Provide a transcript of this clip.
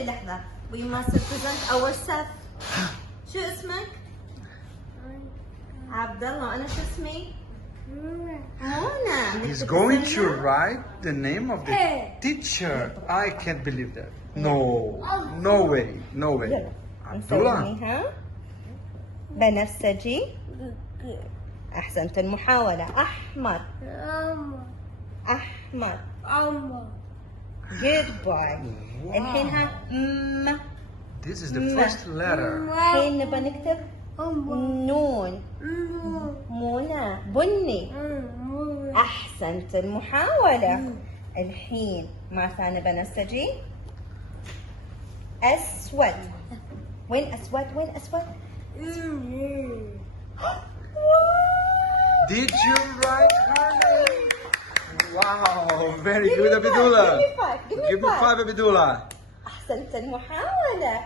شي لحظة. We must present ourselves. شو اسمك؟ عبد الله. وأنا شو اسمي؟ منى. He's going to write the name of the teacher. I can't believe that. No way. يلا Abdullah. نسويها. بنفسجي. أحسنت المحاولة. أحمر. أحمر. Good boy. الحين ها This is the first letter. الحين نبغى نكتب نون. منى. بني. أحسنت المحاولة. الحين مع ثانية بنفسجي. أسود. وين أسود؟ وين أسود؟ Did you write her name? Wow, very good, Give me Abdullah. five. Give me five, Abdullah. أحسنت المحاولة.